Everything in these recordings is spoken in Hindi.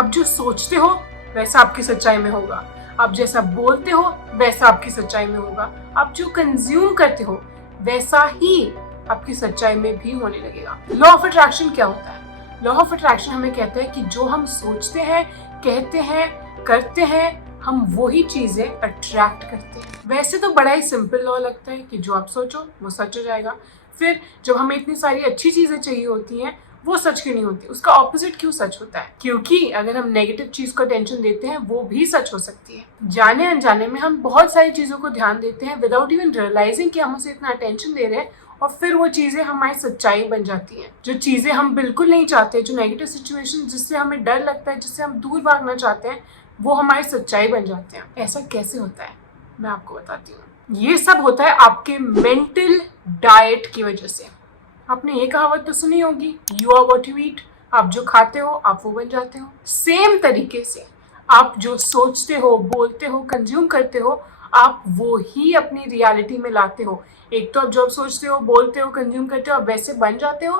आप जो सोचते हो वैसा आपकी सच्चाई में होगा, आप जैसा बोलते हो वैसा आपकी सच्चाई में होगा, आप जो कंज्यूम करते हो वैसा ही आपकी सच्चाई में भी होने लगेगा। लॉ ऑफ अट्रैक्शन क्या होता है? लॉ ऑफ अट्रैक्शन हमें कहता है कि जो हम सोचते हैं, कहते हैं, करते हैं, हम वही चीजें अट्रैक्ट करते हैं। वैसे तो बड़ा ही सिंपल लॉ लगता है कि जो आप सोचो वो सच हो जाएगा। फिर जब हमें इतनी सारी अच्छी चीजें चाहिए होती हैं वो सच क्यों नहीं होती? उसका ऑपोजिट क्यों सच होता है? क्योंकि अगर हम नेगेटिव चीज को टेंशन देते हैं वो भी सच हो सकती है। जाने अनजाने में हम बहुत सारी चीजों को ध्यान देते हैं विदाउट इवन रियलाइजिंग कि हम उसे इतना अटेंशन दे रहे हैं, और फिर वो चीजें हमारी सच्चाई बन जाती हैं। जो चीजें हम बिल्कुल नहीं चाहते, जो नेगेटिव सिचुएशन जिससे हमें डर लगता है, जिससे हम दूर भागना चाहते हैं, वो हमारी सच्चाई बन जाते हैं। ऐसा कैसे होता है मैं आपको बताती हूँ। ये सब होता है आपके मेंटल डाइट की वजह से। आपने ये कहावत तो सुनी होगी, you are what you eat. आप जो खाते हो आप वो बन जाते हो। सेम तरीके से आप जो सोचते हो, बोलते हो, कंज्यूम करते हो, आप वो ही अपनी रियलिटी में लाते हो। एक तो आप जो सोचते हो, बोलते हो, कंज्यूम करते हो, आप वैसे बन जाते हो,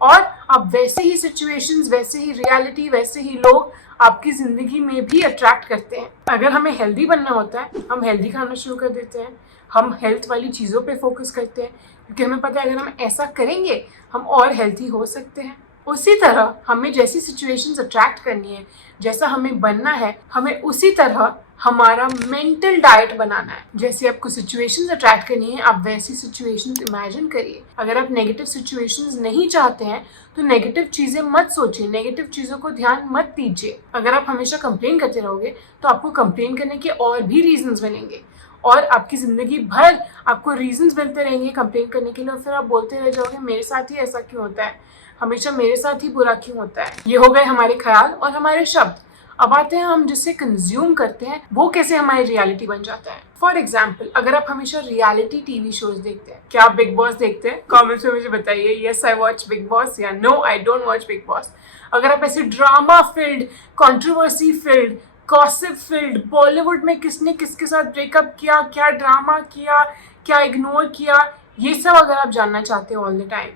और आप वैसे ही सिचुएशंस, वैसे ही रियलिटी, वैसे ही लोग आपकी जिंदगी में भी अट्रैक्ट करते हैं। अगर हमें हेल्दी बनना होता है, हम हेल्दी खाना शुरू कर देते हैं, हम हेल्थ वाली चीज़ों पे फोकस करते हैं, क्योंकि हमें पता है अगर हम ऐसा करेंगे हम और हेल्थी हो सकते हैं। उसी तरह हमें जैसी सिचुएशंस अट्रैक्ट करनी है, जैसा हमें बनना है, हमें उसी तरह हमारा मेंटल डाइट बनाना है। जैसे आपको सिचुएशंस अट्रैक्ट करनी है, आप वैसी सिचुएशंस इमेजिन करिए। अगर आप नेगेटिव सिचुएशंस नहीं चाहते हैं तो नेगेटिव चीजें मत सोचिए, नेगेटिव चीजों को ध्यान मत दीजिए। अगर आप हमेशा कंप्लेन करते रहोगे तो आपको कंप्लेन करने के और भी रीजंस बनेंगे, और आपकी जिंदगी भर आपको रीजंस मिलते रहेंगे कंप्लेन करने के लिए, और फिर आप बोलते रह जाओगे मेरे साथ ही ऐसा क्यों होता है, हमेशा मेरे साथ ही बुरा क्यों होता है। ये हो गए हमारे ख्याल और हमारे शब्द। अब आते हैं हम जिससे कंज्यूम करते हैं वो कैसे हमारी रियलिटी बन जाता है। फॉर एग्जाम्पल, अगर आप हमेशा रियलिटी टीवी शोज देखते हैं, क्या आप बिग बॉस देखते हैं? कमेंट्स में मुझे बताइए, yes I watch Bigg Boss या no I don't watch Bigg Boss. अगर आप ऐसे drama field, controversy field, gossip field, Bollywood में किसने किसके साथ ब्रेकअप किया, क्या ड्रामा किया, क्या इग्नोर किया, ये सब अगर आप जानना चाहते हो ऑल द टाइम,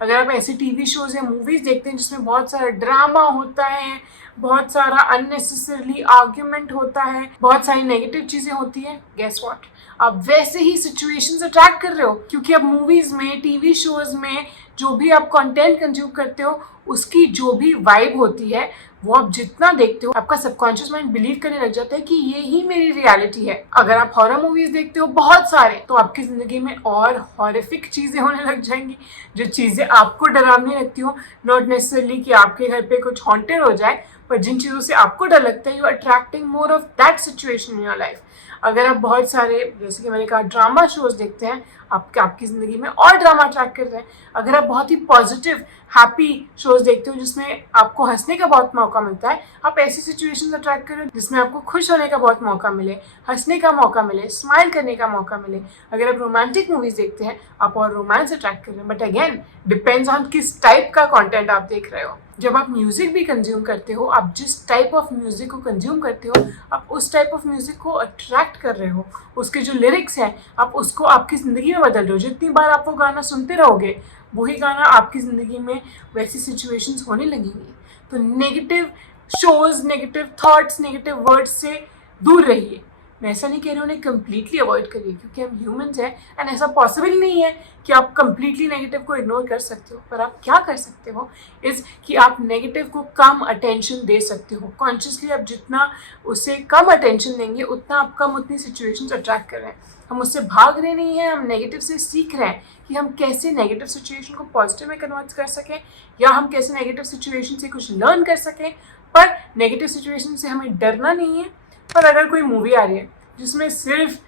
अगर आप ऐसे टीवी शोज या मूवीज देखते हैं जिसमें बहुत सारा ड्रामा होता है, बहुत सारा अननेसेसरली आर्ग्यूमेंट होता है, बहुत सारी नेगेटिव चीजें होती है, गेस व्हाट, आप वैसे ही सिचुएशंस अट्रैक्ट कर रहे हो। क्योंकि अब मूवीज में, टीवी शोज में जो भी आप कंटेंट कंज्यूम करते हो उसकी जो भी वाइब होती है वो आप जितना देखते हो आपका सबकॉन्शियस माइंड बिलीव करने लग जाता है कि ये ही मेरी रियलिटी है। अगर आप हॉरर मूवीज देखते हो बहुत सारे, तो आपकी जिंदगी में और हॉरिफिक चीजें होने लग जाएंगी, जो चीजें आपको डरावनी लगती हो। नॉट नेसेसरली कि आपके घर पे कुछ हॉन्टेड हो जाए, पर जिन चीजों से आपको डर लगता है, you attracting more of that situation in your life. अगर आप बहुत सारे, जैसे कि मैंने कहा, ड्रामा शोज देखते हैं, आपकी जिंदगी में और ड्रामा अट्रैक्ट कर रहे हैं। अगर आप बहुत ही पॉजिटिव, हैप्पी शोज देखते हो जिसमें आपको हंसने का बहुत मौका मिलता है, आप ऐसी सिचुएशंस अट्रैक्ट करो जिसमें आपको खुश होने का बहुत मौका मिले, हंसने का मौका मिले, स्माइल करने का मौका मिले। अगर आप रोमांटिक मूवीज देखते हैं आप और रोमांस अट्रैक्ट कर रहे हैं। बट अगेन डिपेंड्स ऑन किस टाइप का कंटेंट आप देख रहे हो। जब आप म्यूजिक भी कंज्यूम करते हो, आप जिस टाइप ऑफ म्यूजिक को कंज्यूम करते हो आप उस टाइप ऑफ म्यूजिक को अट्रैक्ट कर रहे हो। उसके जो लिरिक्स हैं आप उसको आपकी ज़िंदगी में बदल रहे हो। जितनी बार आप वो गाना सुनते रहोगे वही गाना आपकी ज़िंदगी में वैसी सिचुएशंस होने लगेंगी। तो negative shows, negative thoughts, negative words से दूर रहिए। मैं ऐसा नहीं कह रही हूँ उन्हें कम्प्लीटली अवॉइड करिए, क्योंकि हम ह्यूमंस हैं एंड ऐसा पॉसिबल नहीं है कि आप कम्प्लीटली नेगेटिव को इग्नोर कर सकते हो। पर आप क्या कर सकते हो इज़ कि आप नेगेटिव को कम अटेंशन दे सकते हो। कॉन्शियसली आप जितना उसे कम अटेंशन देंगे उतना आप कम उतनी सिचुएशंस अट्रैक्ट कर रहे हैं। हम उससे भाग रहे नहीं हैं, हम नेगेटिव से सीख रहे हैं कि हम कैसे नेगेटिव सिचुएशन को पॉजिटिव में कन्वर्ट कर सकें, या हम कैसे नेगेटिव सिचुएशन से कुछ लर्न कर सकें। पर नेगेटिव सिचुएशन से हमें डरना नहीं है। पर अगर कोई मूवी आ रही है जिसमें सिर्फ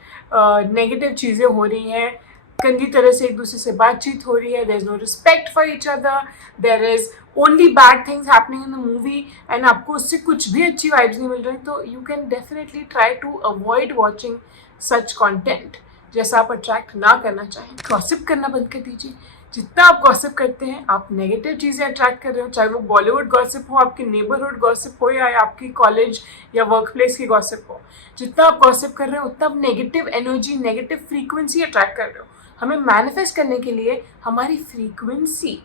नेगेटिव चीज़ें हो रही हैं, गंदी तरह से एक दूसरे से बातचीत हो रही है, there is no respect for each other, there is only bad things happening in the movie, and आपको उससे कुछ भी अच्छी वाइब्स नहीं मिल रही, तो you can definitely try to avoid watching such content जैसा आप अट्रैक्ट ना करना चाहें। गॉसिप करना बंद कर दीजिए। जितना आप गॉसिप करते हैं आप नेगेटिव चीज़ें अट्रैक्ट कर रहे हो, चाहे वो बॉलीवुड गॉसिप हो, आपके नेबरहुड गॉसिप हो, या आपकी कॉलेज या वर्क प्लेस की गॉसिप हो। जितना आप गॉसिप कर रहे हो उतना आप negative energy, negative frequency attract कर रहे हो। हमें मैनिफेस्ट करने के लिए हमारी फ्रीक्वेंसी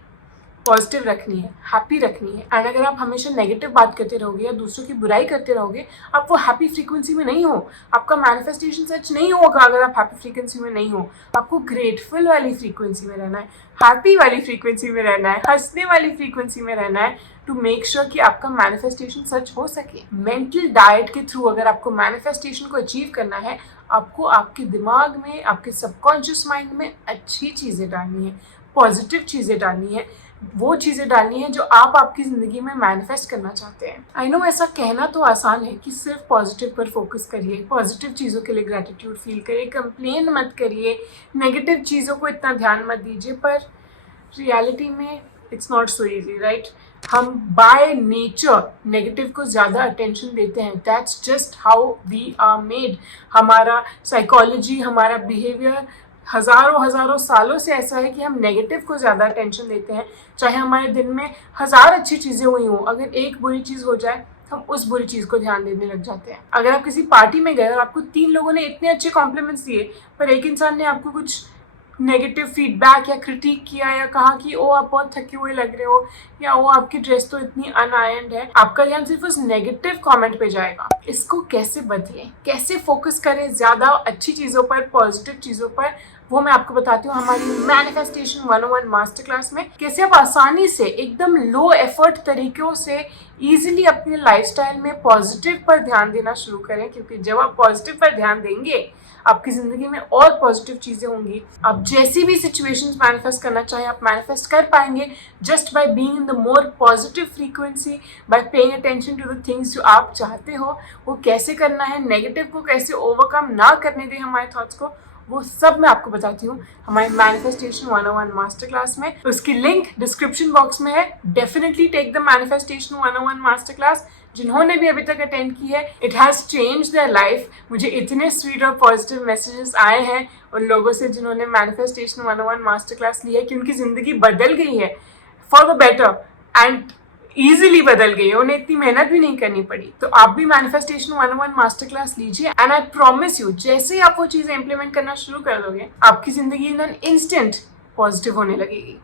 पॉजिटिव रखनी है, हैप्पी रखनी है। एंड अगर आप हमेशा नेगेटिव बात करते रहोगे या दूसरों की बुराई करते रहोगे, आप वो हैप्पी फ्रीक्वेंसी में नहीं हो, आपका मैनिफेस्टेशन सच नहीं होगा। अगर आप हैप्पी फ्रीक्वेंसी में नहीं हो, आपको ग्रेटफुल वाली फ्रीक्वेंसी में रहना है, हैप्पी वाली फ्रीक्वेंसी में रहना है, हंसने वाली फ्रीक्वेंसी में रहना है, टू मेक श्योर कि आपका मैनिफेस्टेशन सच हो सके। मेंटल डाइट के थ्रू अगर आपको मैनिफेस्टेशन को अचीव करना है, आपको आपके दिमाग में, आपके सबकॉन्शियस माइंड में अच्छी चीज़ें डालनी है, पॉजिटिव चीज़ें डालनी है, वो चीज़ें डालनी है जो आप आपकी ज़िंदगी में मैनिफेस्ट करना चाहते हैं। आई नो ऐसा कहना तो आसान है कि सिर्फ पॉजिटिव पर फोकस करिए, पॉजिटिव चीज़ों के लिए ग्रैटिट्यूड फील करिए, कंप्लेन मत करिए, नेगेटिव चीज़ों को इतना ध्यान मत दीजिए, पर रियलिटी में it's not so easy, right? हम बाय नेचर नेगेटिव को ज़्यादा अटेंशन देते हैं। That's just how we are made. हमारा साइकोलॉजी, हमारा बिहेवियर हज़ारों सालों से ऐसा है कि हम नेगेटिव को ज़्यादा अटेंशन देते हैं। चाहे हमारे दिन में 1000 अच्छी चीज़ें हुई हों, अगर एक बुरी चीज़ हो जाए हम उस बुरी चीज़ को ध्यान देने लग जाते हैं। अगर आप किसी पार्टी में गए और आपको 3 लोगों ने इतने अच्छे कॉम्प्लीमेंट्स दिए, पर एक इंसान ने आपको कुछ नेगेटिव फीडबैक या क्रिटिक किया या कहा कि ओ आप बहुत थके हुए लग रहे हो, या वो आपकी ड्रेस तो इतनी अनआयर्न्ड है, आपका ध्यान सिर्फ उस नेगेटिव कमेंट पे जाएगा। इसको कैसे बदलें, कैसे फोकस करें ज़्यादा अच्छी चीज़ों पर, पॉजिटिव चीज़ों पर, वो मैं आपको बताती हूँ हमारी मैनिफेस्टेशन 101 मास्टर क्लास में। कैसे आप आसानी से एकदम लो एफर्ट तरीकों से इजीली अपने लाइफस्टाइल में पॉजिटिव पर ध्यान देना शुरू करें, क्योंकि जब आप पॉजिटिव पर ध्यान देंगे आपकी ज़िंदगी में और पॉजिटिव चीज़ें होंगी। आप जैसी भी सिचुएशंस मैनिफेस्ट करना चाहें आप मैनिफेस्ट कर पाएंगे, just by being in the more positive frequency, by paying attention to the things जो आप चाहते हो। वो कैसे करना है, नेगेटिव को कैसे ओवरकम ना करने दें हमारे थॉट्स को, वो सब मैं आपको बताती हूँ हमारे मैनिफेस्टेशन 101 मास्टर क्लास में। उसकी लिंक डिस्क्रिप्शन बॉक्स में है। Definitely take the manifestation 101 master class. जिन्होंने भी अभी तक अटेंड की है, it has change their life. मुझे इतने स्वीट और पॉजिटिव मैसेजेस आए हैं उन लोगों से जिन्होंने मैनिफेस्टेशन 101 मास्टर क्लास ली है कि उनकी ज़िंदगी बदल गई है for the better, and easily बदल गई है, उन्हें इतनी मेहनत भी नहीं करनी पड़ी। तो आप भी मैनिफेस्टेशन 101 मास्टर क्लास लीजिए, एंड आई प्रॉमिस यू जैसे ही आप वो चीज़ें इंप्लीमेंट करना शुरू कर दोगे, आपकी ज़िंदगी इन एन इंस्टेंट पॉजिटिव होने लगेगी।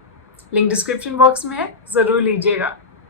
लिंक डिस्क्रिप्शन बॉक्स में है, ज़रूर लीजिएगा।